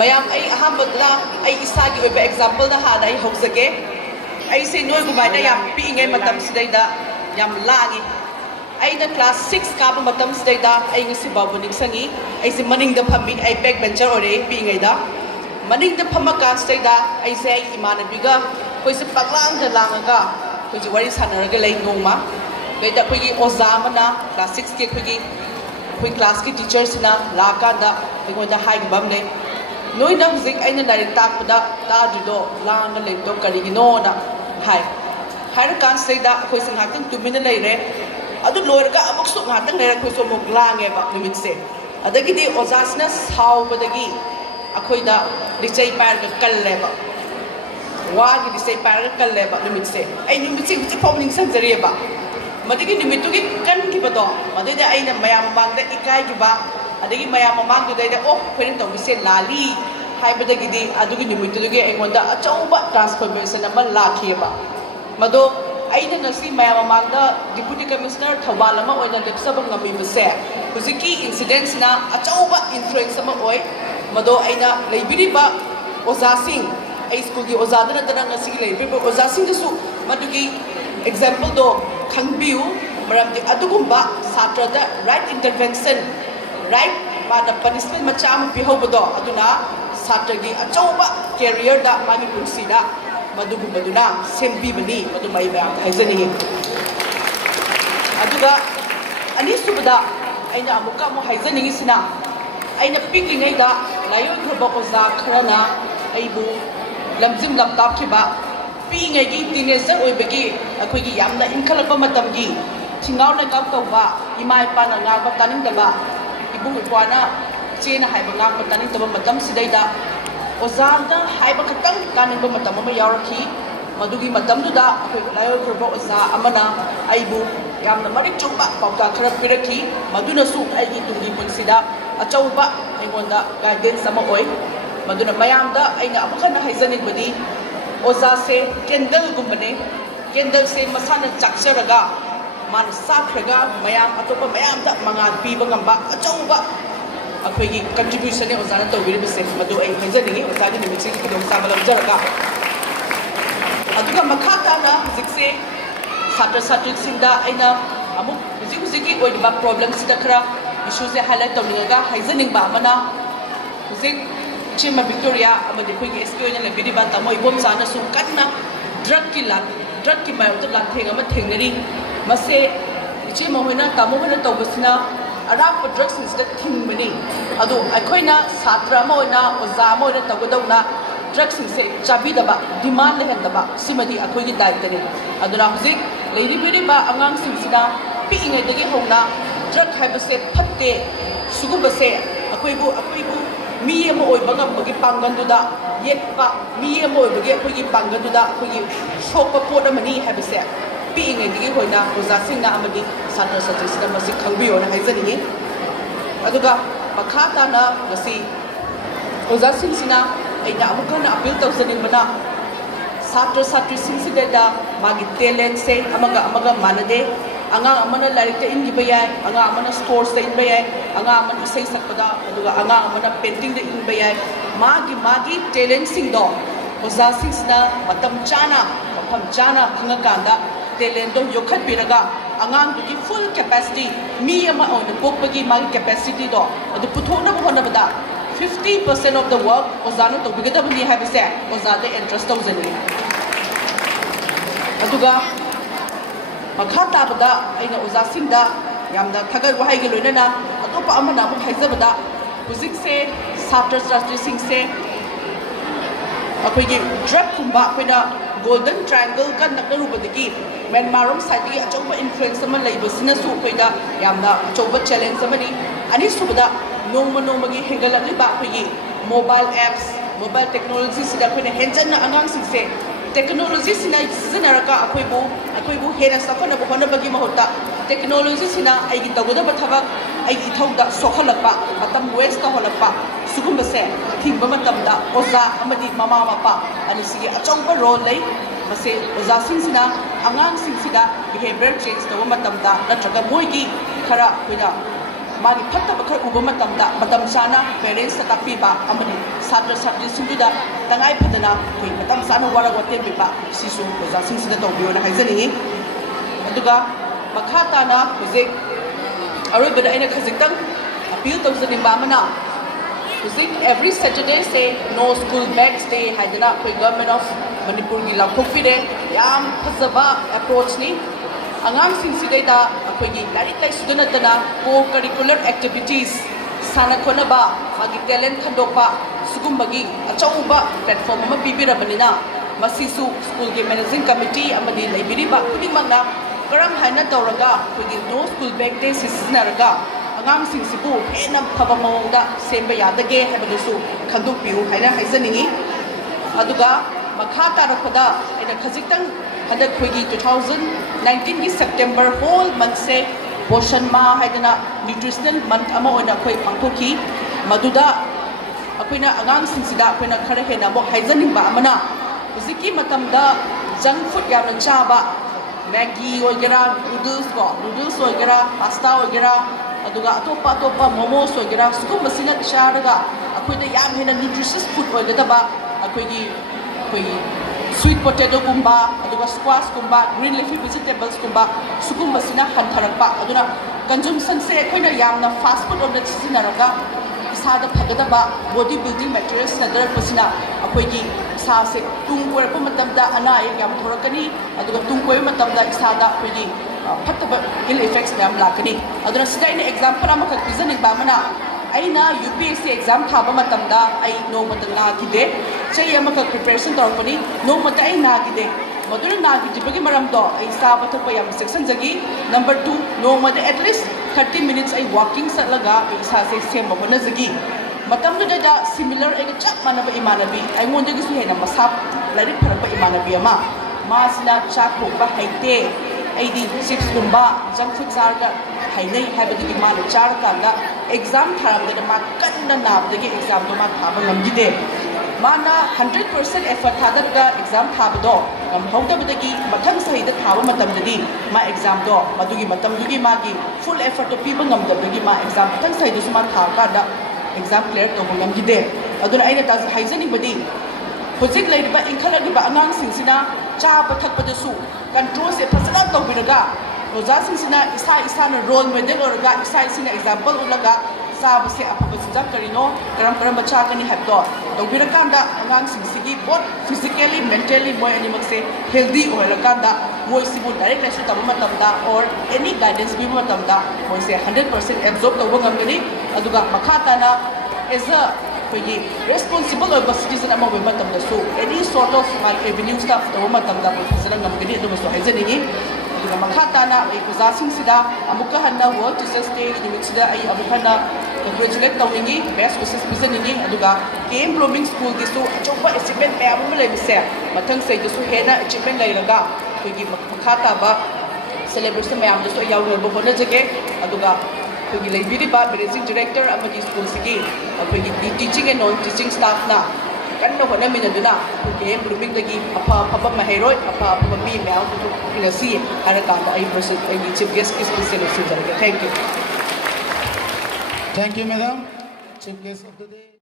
mayam ai ahambadna ai isagi oiba example da hada ai hoksage ai se noi gumaina yam piingai matam sidaida yam langi ai na class 6 ka ba matam sidaida ai ngisi babu niksangi ai se maning da phammi ai back bencher ore piingai da maning da phamma ka sidaida ai se ai imanabiga koi se paklang da langaga koi ji wari sanaraga lai ngoma leida koi gi oza mana class 6 ke koi class ki teachers na la ka da koi da hai bam ne noi na huzik aina direct takpada ta judo langa le to karigino na hai har kan sei da koi sing hatang tumina lei re adu loir ka amuk su hatang le koi so mok lange ba limit se adagi di ozasna saw badagi akoi da richai par ka kalle ba wa gi richai par ka kalle ba limit se ai limit se ti forming sang jari ba madagi limit tu gi kan ki ba do madai da aina mayam bang da ikai gi ba adagi mayam mamang du dai da oh koi tong bi se lali hai badagi di adugi limit tu gi engonda achauba transformation ama lakhi ba mado aina ngasi mayam mamang da deputy commissioner thawal ama oina lepsaba ngami base huziki incidents na achauba influence ama oi mado aina leibiri ba oza sing ai school gi oza da na ngasi gi leibiri ba oza sing su madugi example do khangbiu maram di adugumba satra da right intervention right ba da punishment macha am pihobado aduna satra gi achauba career da mani kursi da madugumba sembi bani madu mai ba haizani aduga ani subada aina amuka mo haizani sina aina pikingai da layo khaba oza kharana aibu lamjim laptop khiba pingai gi teenager oibagi akhoi gi yamna inkhalakpa matam gi thingau na kap ko ba imai pa na nga ba taning da ba ibu ikwana chena haiba nga ba taning da matam sidaida ozada haiba khatang taning ba matam ma yauraki madugi matam du da akhoi layo khaba oza amana aibu yamna mari chumba pauta khara piraki maduna su ai gi tungi punsida achauba aingonda guidance sama oi maduna mayam da aina amukhana haizani badi oza se candle gumbane candle se masana chakcharaga man sakhraga mayam atopa mayam da mangal piba ngamba achauba akhoi gi contribution ne oza na tawiri bise madu ai haizani oza gi nimiksi ki dom sa malam jaraga aduga makhata na zikse satra satri sinda aina amuk huziki oiba problem sida khara issues se highlight tawninga haizaning ba mana huzik Chima Victoria amadi khoi SPO nya lebiri ban ta moi bom chana su kanna drug ki mai to lan theng ama thengnari mase chima hoina tamo hoina tawbasina arak pa drugs is that thing mani adu akhoina satra ma hoina oza ma hoina tawgadawna drugs se chabi daba demand hen daba simadi akhoi gi dai tane aduna huzik leiri biri ba angang sing sida pi ingai dagi hona drug haibase phatte sugumba se akhoi bu mi ema oiba ngambagi panganduda yetpa mi ema oibagi akhoi panganduda akhoi shokpa pot amani habase pi ingai digi hoina oza singna amadi satra satri sida masi khangbiyo na haizani aduga makhata na ngasi oza sing sina aina amukana appeal tawsaning bana satra satri sing sida da magi talent se amaga manade angang amana larik ta ingi bayai angang amana stores ta in bayai angang amana isai sakpada aduga angang amana painting da in bayai magi talent sing do oza sing sina matam chana khangakanda talent do yokhat biraga angang gi full capacity mi ama on pokpagi magi capacity do adu puthona hona bada 50% of the work oza no to bigada bani habise oza da interest tawzani aduga makhata bada aina oza singda yamda thagar wahai gi loinana atopa amana bu haizabada huzik se satra satri sing se akhoi gi drug kumba akhoi golden triangle kan nakru badagi Myanmar rom side gi achauba influence ama leibasina su akhoi da yamda achauba challenge amani ani subada noma gi hengalakli ba akhoi gi mobile apps mobile technology sida akhoi henjan na angang sing se technology sina sinaraka akhoi bu hena safana bu hona bagi mahota technology sina ai gi tawda ba thaba ai gi thawda sokhalakpa matam waste ka holakpa sugumba se thingba matam da oza amadi mama mapa ani sigi achauba role lei mase oza sing sina angang sing sida behavior change tawa matam da natraga moi gi khara hoina ꯃꯥꯒꯤ ꯐꯠꯇꯕ ꯈꯔ ꯎꯕ ꯃꯇꯝꯗ ꯃꯇꯝ ꯆꯥꯅ ꯄꯦꯔꯦꯟꯁꯇ ꯇꯥꯛꯄꯤꯕ ꯑꯃꯗꯤ ꯁꯥꯇ꯭ꯔ ꯁꯥꯇ꯭ꯔꯤꯁꯤꯡꯗꯨꯗ ꯇꯉꯥꯏ ꯐꯗꯅ ꯑꯩꯈꯣꯏ ꯃꯇꯝ ꯆꯥꯅ ꯋꯥꯔꯛ ꯋꯥꯇꯦꯝꯕꯤꯕ ꯁꯤꯁꯨ ꯑꯣꯖꯥꯁꯤꯡꯁꯤꯗ ꯇꯧꯕꯤꯌꯣꯅ ꯍꯥꯏꯖꯅꯤꯡꯉꯤ ꯑꯗꯨꯒ ꯃꯈꯥ ꯇꯥꯅ ꯍꯧꯖꯤꯛ ꯑꯔꯣꯏꯕꯗ ꯑꯩꯅ ꯈꯖꯤꯛꯇꯪ ꯑꯄꯤꯜ ꯇꯧꯖꯅꯤꯡꯕ ꯑꯃꯅ ꯍꯧꯖꯤꯛ ꯑꯦꯕ꯭ꯔꯤ ꯁꯦꯇꯔꯗꯦꯁꯦ ꯅꯣ ꯁ꯭ꯀꯨꯜ ꯕꯦꯛꯁ ꯗꯦ ꯍꯥꯏꯗꯅ ꯑꯩꯈꯣꯏ ꯒꯚꯔꯟꯃꯦꯟ ꯑꯣꯐ ꯃꯅꯤꯄꯨꯔꯒꯤ ꯂꯥꯎꯊꯣꯛꯄꯤꯔꯦ ꯌꯥꯝ ꯐꯖꯕ ꯑꯦꯄ꯭ꯔꯣꯆꯅꯤ ꯑꯉꯥꯡꯁꯤꯡꯁꯤꯗꯩꯗ ꯑꯩꯈꯣꯏꯒꯤ ꯂꯥꯏꯔꯤꯛ ꯂꯥꯏꯁꯨꯗ ꯅꯠꯇꯅ ꯀꯣ ꯀꯔꯤꯀꯨꯂꯔ ꯑꯦꯛꯇꯤꯚꯤꯇꯤꯁ ꯁꯥꯟꯅ ꯈꯣꯠꯅꯕ ꯃꯥꯒꯤ ꯇꯦꯂꯦꯟ ꯈꯟꯗꯣꯛꯄ ꯁꯤꯒꯨꯝꯕꯒꯤ ꯑꯆꯧꯕ ꯄ꯭ꯂꯦꯠꯐꯣꯝ ꯑꯃ ꯄꯤꯕꯤꯔꯕꯅꯤ나 ꯃꯁꯤꯁꯨ ꯁ꯭ꯀꯨꯜꯒꯤ ꯃꯦꯅꯦꯖꯤꯡ ꯀꯃꯤꯇꯤ ꯑꯃꯗꯤ ꯂꯩꯕꯤꯔꯤꯕ ꯈꯨꯗꯤꯡꯃꯛꯅ ꯀꯔꯝ ꯍꯥꯏꯅ ꯇꯧꯔꯒ ꯑꯩꯈꯣꯏꯒꯤ ꯅꯣ ꯁ꯭ꯀꯨꯜ ꯕꯦꯛ ꯗꯦ ꯁꯤꯖꯤꯟꯅꯔꯒ ꯑꯉꯥꯡꯁꯤꯡꯁꯤꯕꯨ ꯍꯦꯟꯅ ꯐꯕ ꯃꯑꯣꯡꯗ ꯁꯦꯝꯕ ꯌꯥꯗꯒꯦ ꯍꯥꯏꯕꯗꯨꯁꯨ ꯈꯪꯗꯣꯛꯄꯤꯌꯨ ꯍꯥꯏꯅ ꯍꯥꯏꯖꯅꯤꯡꯉꯤ ꯑꯗꯨꯒ ꯃꯈꯥ ꯇꯥꯔꯛꯄꯗ ꯑꯩꯅ ꯈꯖꯤꯛꯇꯪ ꯍꯟꯗꯛ ꯑꯩꯈꯣꯏꯒꯤ 2019ꯒꯤ ꯁꯦꯞꯇꯦꯝꯕꯔ ꯍꯣꯜ ꯃꯟꯊꯁꯦ ꯄꯣꯁꯟ ꯃꯥ ꯍꯥꯏꯗꯅ ꯅ꯭ꯌꯨꯇ꯭ꯔꯤꯁꯅꯦꯜ ꯃꯟꯊ ꯑꯃ ꯑꯣꯏꯅ ꯑꯩꯈꯣꯏ ꯄꯥꯡꯊꯣꯛꯈꯤ ꯃꯗꯨꯗ ꯑꯩꯈꯣꯏꯅ ꯑꯉꯥꯡꯁꯤꯡꯁꯤꯗ ꯑꯩꯈꯣꯏꯅ ꯈꯔ ꯍꯦꯟꯅ ꯑꯃꯨꯛ ꯍꯥꯏꯖꯅꯤꯡꯕ ꯑꯃꯅ ꯍꯧꯖꯤꯛꯀꯤ ꯃꯇꯝꯗ ꯖꯪ ꯐꯨꯗ ꯌꯥꯝꯅ ꯆꯥꯕ ꯃꯦꯒꯤ ꯑꯣꯏꯒꯦꯔꯥ ꯅꯨꯗꯜꯁ ꯑꯣꯏꯒꯦꯔꯥ ꯄꯥꯁꯇꯥ ꯑꯣꯏꯒꯦꯔꯥ ꯑꯗꯨꯒ ꯑꯇꯣꯞꯄ ꯃꯣꯃꯣꯁ ꯑꯣꯏꯒꯦꯔꯥ ꯁꯤꯒꯨꯝꯕꯁꯤꯅ ꯆꯥꯔꯒ ꯑꯩꯈꯣꯏꯗ ꯌꯥꯝ ꯍꯦꯟꯅ ꯅ꯭ꯌꯨꯇ꯭ꯔꯤꯁꯤꯌꯁ ꯐꯨꯗ ꯑꯣꯏꯒꯗꯕ ꯑꯩꯈꯣꯏꯒꯤ ꯁ꯭ꯋꯤꯠ ꯄꯣꯇꯦꯇꯣꯒꯨꯝꯕ ꯑꯗꯨꯒ ꯁ꯭ꯀ꯭ꯋꯥꯁꯀꯨꯝꯕ ꯒ꯭ꯔꯤꯟ ꯂꯤꯐꯤ ꯚꯦꯖꯤꯇꯦꯕꯜꯁꯀꯨꯝꯕ ꯁꯤꯒꯨꯝꯕꯁꯤꯅ ꯍꯟꯊꯔꯛꯄ ꯑꯗꯨꯅ ꯀꯟꯖꯨꯝꯁꯟꯁꯦ ꯑꯩꯈꯣꯏꯅ ꯌꯥꯝꯅ ꯐꯥꯁ ꯐꯨꯗ ꯔꯣꯝꯗ ꯁꯤꯖꯤꯟꯅꯔꯒ ꯏꯁꯥꯗ ꯐꯒꯗꯕ ꯕꯣꯗꯤ ꯕꯤꯜꯗꯤꯡ ꯃꯦꯇꯔꯤꯌꯦꯜ ꯁꯤꯖꯤꯟꯅꯗꯔꯛꯄꯁꯤꯅ ꯑꯩꯈꯣꯏꯒꯤ ꯏꯁꯥꯁꯦ ꯇꯨꯡ ꯀꯣꯏꯔꯛꯄ ꯃꯇꯝꯗ ꯑꯅꯥ ꯑꯌꯦꯛ ꯌꯥꯝ ꯊꯣꯔꯛꯀꯅꯤ ꯑꯗꯨꯒ ꯇꯨꯡ ꯀꯣꯏꯕ ꯃꯇꯝꯗ ꯏꯁꯥꯗ ꯑꯩꯈꯣꯏꯒꯤ ꯐꯠꯇꯕ ꯏꯜ ꯏꯐꯦꯛꯁ ꯃꯌꯥꯝ ꯂꯥꯛꯀꯅꯤ ꯑꯗꯨꯅ ꯁꯤꯗ ꯑꯩꯅ ꯑꯦꯛꯖꯥꯝꯄꯜ ꯑꯃꯈꯛ ꯄꯤꯖꯅꯤꯡꯕ ꯑꯃꯅ ꯑꯩꯅ UPSC ꯑꯦꯛꯖꯥꯝ ꯊꯥꯕ ꯃꯇꯝꯗ ꯑꯩ ꯅꯣꯡꯃꯇ ꯅꯥꯈꯤꯗꯦ ꯆꯍꯤ ꯑꯃꯈꯛ ꯄ꯭ꯔꯤꯄꯦꯔꯦꯁꯟ ꯇꯧꯔꯛꯄꯅꯤ ꯅꯣꯡꯃꯇ ꯑꯩ ꯅꯥꯈꯤꯗꯦ ꯃꯗꯨꯅ ꯅꯥꯈꯤꯗ꯭ꯔꯤꯕꯒꯤ ꯃꯔꯝꯗꯣ ꯑꯩ ꯆꯥꯕ ꯊꯛꯄ ꯌꯥꯝ ꯆꯦꯛꯁꯤꯟꯖꯈꯤ ꯅꯝꯕꯔ 2 ꯅꯣꯡꯃꯗ ꯑꯦꯠꯂꯤꯁ 30 minutes ꯑꯩ ꯋꯥꯛꯀꯤꯡ ꯆꯠꯂꯒ ꯑꯩ ꯏꯁꯥꯁꯦ ꯁꯦꯝꯕ ꯍꯣꯠꯅꯖꯈꯤ ꯃꯇꯝꯗꯨꯗ ꯁꯤꯃꯤꯂꯔ ꯑꯩꯒ ꯆꯞ ꯃꯥꯟꯅꯕ ꯏꯃꯥꯟꯅꯕꯤ ꯑꯩꯉꯣꯟꯗꯒꯤꯁꯨ ꯍꯦꯟꯅ ꯃꯁꯥ ꯂꯥꯏꯔꯤꯛ ꯐꯔꯛꯄ ꯏꯃꯥꯟꯅꯕꯤ ꯑꯃ ꯃꯥꯁꯤꯅ ꯆꯥꯛ ꯊꯣꯡꯕ ꯍꯩꯇꯦ ꯑꯩꯗꯤ ꯆꯤꯞꯁꯀꯨꯝꯕ ꯖꯪ ꯐꯨꯗ ꯆꯥꯔꯒ ꯍꯩꯅꯩ ꯍꯥꯏꯕꯗꯒꯤ ꯃꯥꯅ ꯆꯥꯔꯀꯥꯟꯗ ꯑꯦꯛꯖꯥꯝ ꯊꯥꯔꯝꯗꯅ ꯃꯥ ꯀꯟꯅ ꯅꯥꯕꯗꯒꯤ ꯑꯦꯛꯖꯥꯝꯗꯣ ꯃꯥ ꯊꯥꯕ ꯉꯝꯈꯤꯗꯦ ꯃꯥꯅ 100% ꯑꯦꯐꯔꯠ ꯊꯥꯗꯔꯒ ꯑꯦꯛꯖꯥꯝ ꯊꯥꯕꯗꯣ ꯉꯝꯍꯧꯗꯕꯗꯒꯤ ꯃꯊꯪ ꯆꯍꯤꯗ ꯊꯥꯕ ꯃꯇꯝꯗꯗꯤ ꯃꯥ ꯑꯦꯛꯖꯥꯝꯗꯣ ꯃꯗꯨꯒꯤ ꯃꯇꯝꯗꯨꯒꯤ ꯃꯥꯒꯤ ꯐꯨꯜ ꯑꯦꯐꯔꯠꯇꯣ ꯄꯤꯕ ꯉꯝꯗꯕꯗꯒꯤ ꯃꯥ ꯑꯦꯛꯖꯥꯝ ꯃꯊꯪ ꯆꯍꯤꯗꯁꯨ ꯃꯥ ꯊꯥꯔꯀꯥꯟꯗ ꯑꯦꯛꯖꯥꯝ ꯀ꯭ꯂꯤꯌꯔ ꯇꯧꯕ ꯉꯝꯈꯤꯗꯦ ꯑꯗꯨꯅ ꯑꯩꯅ ꯍꯥꯏꯖꯅꯤꯡꯕꯗꯤ ꯍꯧꯖꯤꯛ ꯂꯩꯔꯤꯕ ꯏꯟꯈꯠꯂꯛꯂꯤꯕ ꯑꯉꯥꯡꯁꯤꯡꯁꯤꯅ ꯆꯥꯕ ꯊꯛꯄꯗꯁꯨ ꯀꯟꯇ꯭ꯔꯣꯜꯁꯦ ꯐꯖꯅ ꯇꯧꯕꯤꯔꯒ ꯑꯣꯖꯥꯁꯤꯡꯁꯤꯅ ꯏꯁꯥꯅ ꯔꯣꯜ ꯃꯣꯗꯦꯜ ꯑꯣꯏꯔꯒ ꯏꯁꯥꯅ ꯑꯦꯛꯖꯥꯝꯄꯜ ꯎꯠꯂꯒ ꯆꯥꯕꯁꯦ ꯑꯐꯕ ꯆꯤꯟꯖꯥꯛ ꯀꯔꯤꯅꯣ ꯀꯔꯝꯕ ꯆꯥꯒꯅꯤ ꯍꯥꯏꯕꯗꯣ ꯇꯧꯕꯤꯔꯀꯥꯟꯗ ꯑꯉꯥꯡꯁꯤꯡꯁꯤꯒꯤ ꯕꯣꯠ ꯐꯤꯖꯤꯀꯦꯜꯂꯤ ꯃꯦꯟꯇꯦꯜꯂꯤ ꯃꯣꯏ ꯑꯅꯤꯃꯛꯁꯦ ꯍꯦꯜꯗꯤ ꯑꯣꯏꯔꯀꯥꯟꯗ ꯃꯣꯏꯁꯤꯕꯨ ꯂꯥꯏꯔꯤꯛ ꯂꯥꯏꯁꯨ ꯇꯝꯕ ꯃꯇꯝꯗ ꯑꯣꯔ ꯑꯦꯅꯤ ꯒꯥꯏꯗꯦꯟꯁ ꯄꯤꯕ ꯃꯇꯝꯗ ꯃꯣꯏꯁꯦ 100% ꯑꯦꯕꯖꯣꯔꯕ ꯇꯧꯕ ꯉꯝꯒꯅꯤ ꯑꯗꯨꯒ ꯃꯈꯥ ꯇꯥꯅ ꯑꯦꯖ ꯑꯩꯈꯣꯏꯒꯤ ꯔꯦꯁꯄꯣꯟꯁꯤꯕꯜ ꯑꯣꯏꯕ ꯁꯤꯇꯤꯖꯟ ꯑꯃ ꯑꯣꯏꯕ ꯃꯇꯝꯗꯁꯨ ꯑꯦꯅꯤ ꯁꯣꯔꯠ ꯑꯣꯐ ꯃꯥꯒꯤ ꯔꯦꯚꯤꯅ꯭ꯌꯨꯁꯇ ꯇꯧꯕ ꯃꯇꯝꯗ ꯑꯩꯈꯣꯏ ꯐꯖꯅ ꯉꯝꯒꯅꯤ ꯑꯗꯨꯃꯁꯨ ꯍꯥꯏꯖꯅꯤꯡꯉꯤ ꯑꯗꯨꯒ ꯃꯈꯥ ꯇꯥꯅ ꯑꯩ ꯑꯣꯖꯥꯁꯤꯡꯁꯤꯗ ꯑꯃꯨꯛꯀ ꯍꯟꯅ ꯋꯥꯔꯜ ꯇꯤꯆꯔꯁ ꯗꯦ ꯅꯨꯃꯤꯠꯁꯤꯗ ꯑꯩ ꯑꯃꯨꯛ ꯍꯟꯅ ꯀꯪꯒ꯭ꯔꯦꯆꯨꯂꯦꯠ ꯇꯧꯅꯤꯡꯉꯤ ꯕꯦꯁ ꯋꯤꯁꯦꯁ ꯄꯤꯖꯅꯤꯡꯉꯤ ꯑꯗꯨꯒ KM ꯕ꯭ꯂꯨꯃꯤꯡ ꯁ꯭ꯀꯨꯜꯒꯤꯁꯨ ꯑꯆꯧꯕ ꯑꯦꯆꯤꯞꯃꯦꯟ ꯃꯌꯥꯝ ꯑꯃ ꯂꯩꯕꯁꯦ ꯃꯊꯪ ꯆꯍꯤꯗꯁꯨ ꯍꯦꯟꯅ ꯑꯦꯆꯤꯞꯃꯦꯟ ꯂꯩꯔꯒ ꯑꯩꯈꯣꯏꯒꯤ ꯃꯈꯥ ꯇꯥꯕ ꯁꯦꯂꯦꯕ꯭ꯔꯦꯁꯟ ꯃꯌꯥꯝꯗꯁꯨ ꯑꯩ ꯌꯥꯎꯅꯕ ꯍꯣꯠꯅꯖꯒꯦ ꯑꯗꯨꯒ ꯑꯩꯈꯣꯏꯒꯤ ꯂꯩꯕꯤꯔꯤꯕ ꯃꯦꯅꯦꯖꯤꯡ ꯗꯤꯔꯦꯛꯇꯔ ꯑꯃꯗꯤ ꯁ꯭ꯀꯨꯜꯁꯤꯒꯤ ꯑꯩꯈꯣꯏꯒꯤ ꯇꯤꯆꯤꯡ ꯑꯦꯟ ꯅꯣꯟ ꯇꯤꯆꯤꯡ ꯁ꯭ꯇꯥꯐꯅ ꯀꯟꯅ ꯍꯣꯠꯅꯃꯤꯟꯅꯗꯨꯅ ꯑꯩꯈꯣꯏ KM ꯕ꯭ꯂꯨꯃꯤꯡꯗꯒꯤ ꯑꯐꯕ ꯃꯍꯩꯔꯣꯏ ꯑꯐꯕ ꯃꯤ ꯃꯌꯥꯝ ꯄꯨꯊꯣꯛꯃꯤꯟꯅꯁꯤ ꯍꯥꯏꯔꯀꯥꯟꯗ ꯑꯩꯒꯤ ꯆꯤꯐ ꯒꯦꯁꯀꯤ ꯁ꯭ꯄꯤꯆꯁꯦ ꯂꯣꯏꯁꯤꯟꯖꯔꯒꯦ thank you Thank you, Madam. Chief Guest of the Day.